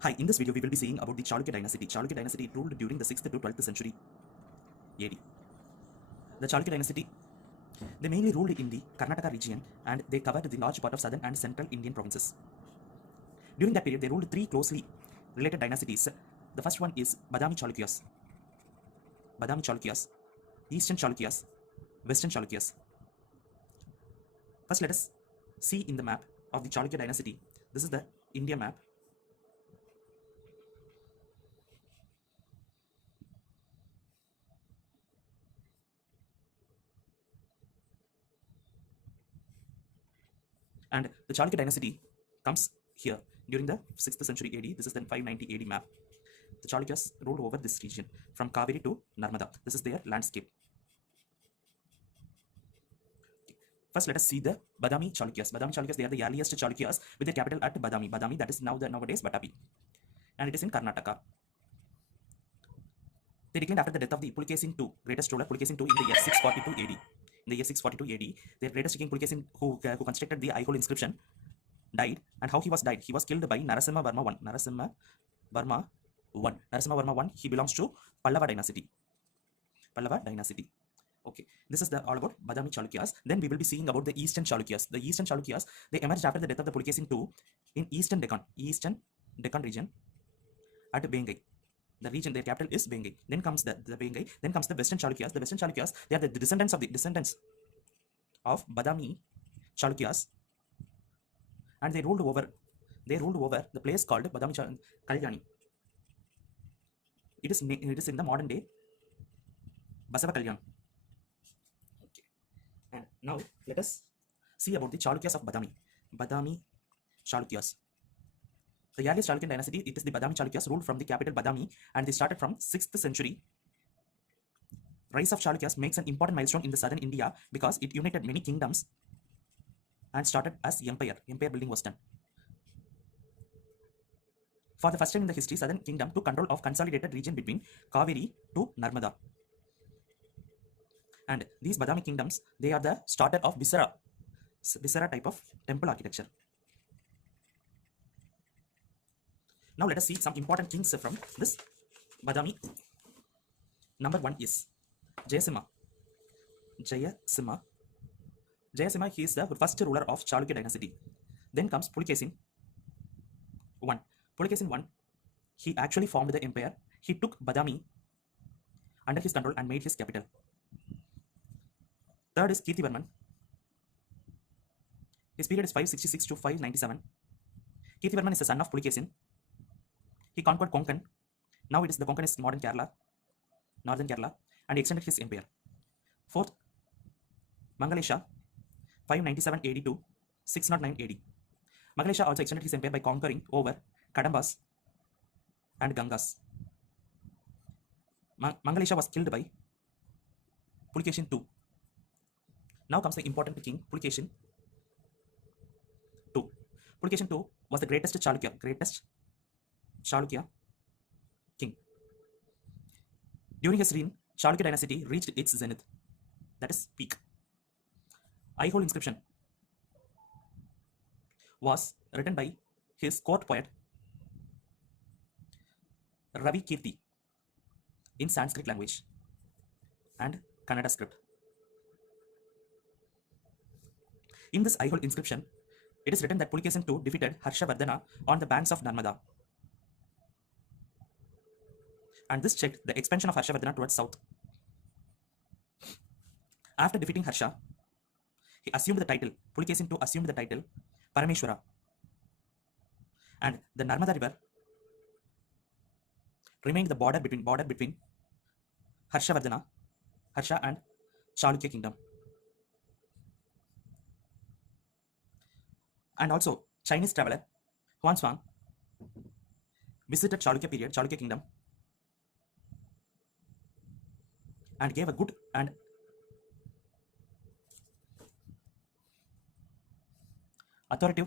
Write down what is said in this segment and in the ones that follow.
Hi, in this video we will be seeing about the Chalukya dynasty. Chalukya dynasty ruled during the 6th to 12th century AD. The Chalukya dynasty, they mainly ruled in the Karnataka region and they covered the large part of southern and central Indian provinces. During that period, they ruled three closely related dynasties. The first one is Badami Chalukyas, Eastern Chalukyas, Western Chalukyas. First, let us see in the map of the Chalukya dynasty. This is the India map. And the Chalukya dynasty comes here during the 6th century AD. This is the 590 AD map. The Chalukyas ruled over this region from Kaveri to Narmada. This is their landscape. First, let us see the Badami Chalukyas. Badami Chalukyas, they are the earliest Chalukyas with their capital at Badami. Badami, that is nowadays Batapi. And it is in Karnataka. They declined after the death of the Pulkesin II, greatest ruler Pulkesin II in the year 642 AD. In the year 642 AD, their greatest king Pulkesin, who constructed the Aihole inscription, died. And how he was died? He was killed by Narasimha Varma I. Narasimha Varma I, he belongs to Pallava dynasty. Okay, this is all about Badami Chalukyas. Then we will be seeing about the Eastern Chalukyas. The Eastern Chalukyas, they emerged after the death of the Pulkesin II in Eastern Deccan region at Bengai. The region, their capital is Bengai. Then comes the Bengai. Then comes the Western Chalukyas. The Western Chalukyas, they are the descendants of Badami Chalukyas, and they ruled over the place called Badami Kalyani. It is in the modern day Basava Kalyan. Okay. And now let us see about the Chalukyas of Badami. Badami Chalukyas. The earliest Chalukyan dynasty, it is the Badami Chalukyas, ruled from the capital Badami, and they started from 6th century. Rise of Chalukyas makes an important milestone in the southern India because it united many kingdoms and started as empire. Empire building was done. For the first time in the history, southern kingdom took control of consolidated region between Kaveri to Narmada. And these Badami kingdoms, they are the starter of Visara type of temple architecture. Now let us see some important kings from this Badami. Number 1 is Jayasimha. Jayasimha, he is the first ruler of Chalukya dynasty. Then comes Pulkesin I. Pulkesin I, he actually formed the empire. He took Badami under his control and made his capital. Third is Kirtivarman. His period is 566 to 597. Kirtivarman is the son of Pulkesin. He conquered Konkan. Now the Konkan is northern Kerala, and he extended his empire. Fourth, Mangalesha, 597 AD to 609 AD. Mangalesha also extended his empire by conquering over Kadambas and Gangas. Mangalesha was killed by Pulkesin II. Now comes the important king, Pulkesin II. Pulkesin II was the greatest Chalukya king. During his reign, Chalukya dynasty reached its zenith, that is peak. Aihole inscription was written by his court poet Ravi Kirti in Sanskrit language and Kannada script. In this Aihole inscription, it is written that Pulkesin II defeated Harshavardhana on the banks of Narmada. And this checked the expansion of Harshavardhana towards south. After defeating Harsha, he assumed the title, Pulkesin II assumed the title Parameshwara. And the Narmada river remained the border between Harsha and Chalukya kingdom. And also, Chinese traveler Huanshuang visited Chalukya kingdom, and gave a good and authoritative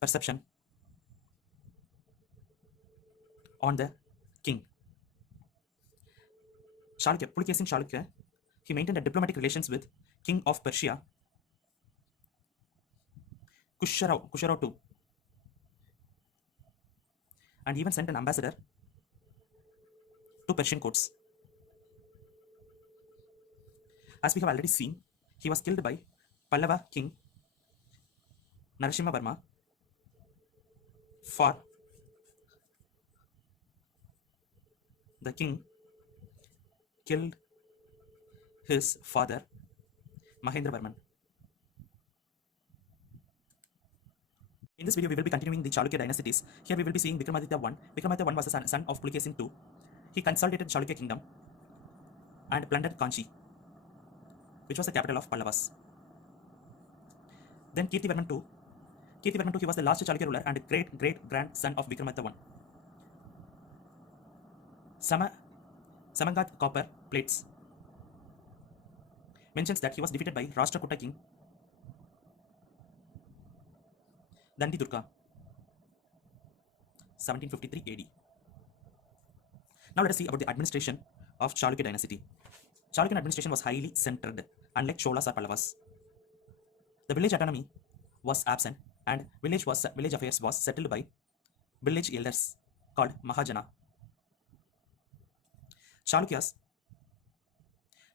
perception on the king. Pulkesin Chalukya, he maintained diplomatic relations with king of Persia, Khusrau II. and even sent an ambassador to Persian courts. As we have already seen, he was killed by Pallava king Narasimhavarma for the king killed his father Mahendravarman. In this video, we will be continuing the Chalukya dynasties. Here we will be seeing Vikramaditya I. Vikramaditya I was the son of Pulkesin II. He consolidated Chalukya kingdom and plundered Kanchi, which was the capital of Pallavas. Then Kirtivarman II. Kirtivarman II, he was the last Chalukya ruler and great-great-grandson of Vikramaditya I. Samangat copper plates mentions that he was defeated by Rashtrakuta king Dandi Durga, 1753 AD. Now let us see about the administration of Chalukya dynasty. Chalukyan administration was highly centered, unlike Cholas or Pallavas. The village autonomy was absent, and village affairs was settled by village elders called Mahajana. Chalukyas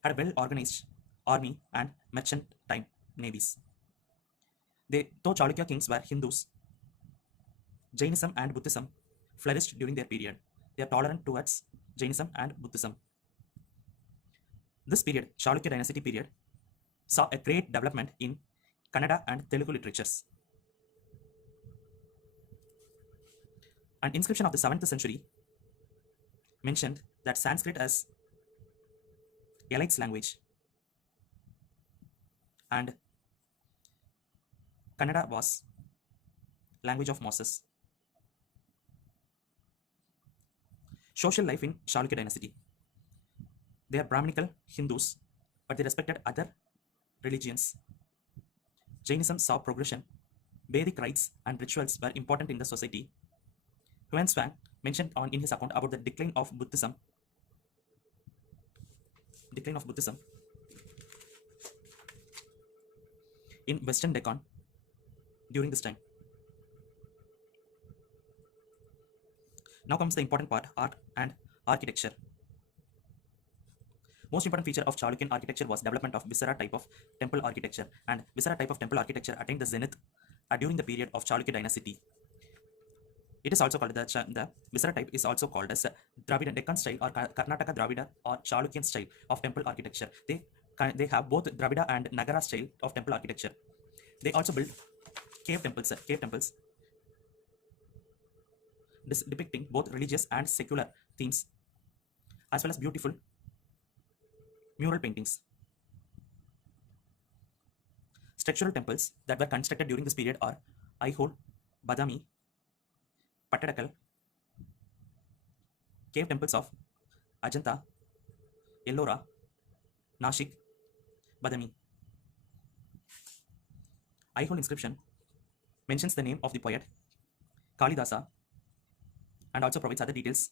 had a well-organized army and merchantine navies. Though Chalukya kings were Hindus, Jainism and Buddhism flourished during their period. They are tolerant towards Jainism and Buddhism. This period, Chalukya dynasty period, saw a great development in Kannada and Telugu literatures. An inscription of the 7th century mentioned that Sanskrit as elite's language and Kannada was language of Moses. Social life in Chalukya dynasty. They are Brahminical Hindus, but they respected other religions. Jainism saw progression. Vedic rites and rituals were important in the society. Huan Swan mentioned in his account about the decline of Buddhism in Western Deccan during this time. Now comes the important part, art and architecture. Most important feature of Chalukyan architecture was development of Visara type of temple architecture, and Visara type of temple architecture attained the zenith during the period of Chalukya dynasty. It is also called the Visara type is also called as Dravida Deccan style or Karnataka Dravida or Chalukyan style of temple architecture. They have both Dravida and Nagara style of temple architecture. They also built cave temples depicting both religious and secular themes, as well as beautiful mural paintings. Structural temples that were constructed during this period are Aihole, Badami, Pattadakal, cave temples of Ajanta, Ellora, Nashik, Badami. Aihole inscription mentions the name of the poet Kalidasa and also provides other details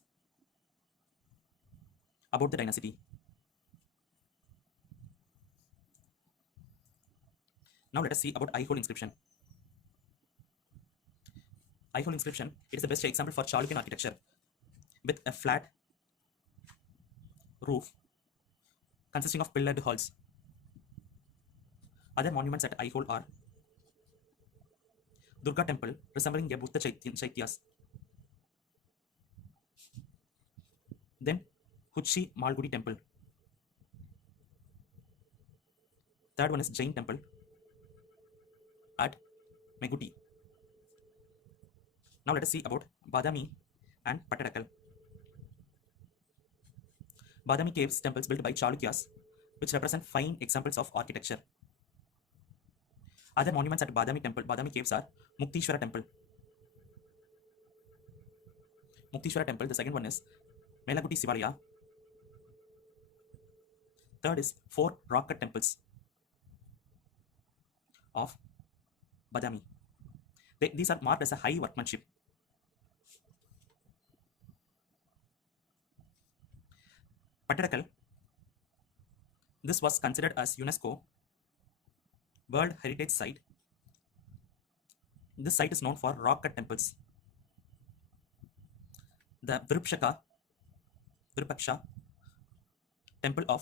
about the dynasty. Now let us see about Aihole inscription. Aihole inscription, it is the best example for Chalukyan architecture with a flat roof consisting of pillared halls. Other monuments at Aihole are Durga temple resembling a Buddha Chaityas. Then Huchi Malgudi temple. Third one is Jain temple at Meguti. Now let us see about Badami and Pattadakal. Badami caves temples built by Chalukyas, which represent fine examples of architecture. Other monuments at Badami caves are Muktishwara temple. The second one is Melaguti Sivalaya. Third is 4 rock cut temples of Badami. These are marked as a high workmanship. Pattadakal, this was considered as UNESCO World Heritage Site. This site is known for rock cut temples. The Virupaksha temple of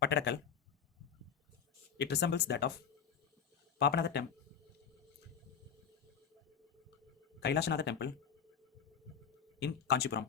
Pattadakal, it resembles that of Papanatha temple, Kailashanatha temple in Kanchipuram.